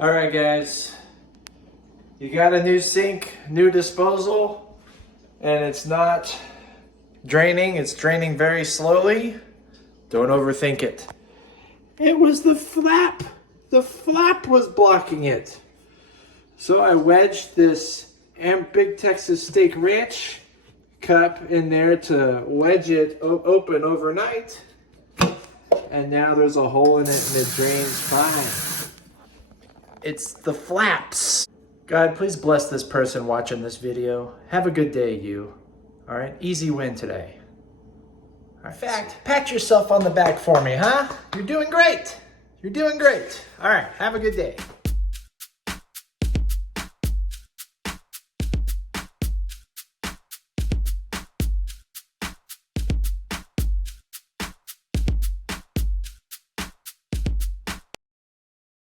All right, guys. You got a new sink, new disposal, and it's not draining. It's draining very slowly. Don't overthink it. It was the flap. The flap was blocking it. So I wedged this Big Texas Steak Ranch cup in there to wedge it open overnight. And now there's a hole in it and it drains fine. It's the flaps. God, please bless this person watching this video. Have a good day, you. All right, easy win today. In fact, pat yourself on the back for me, huh? You're doing great. You're doing great. All right, have a good day.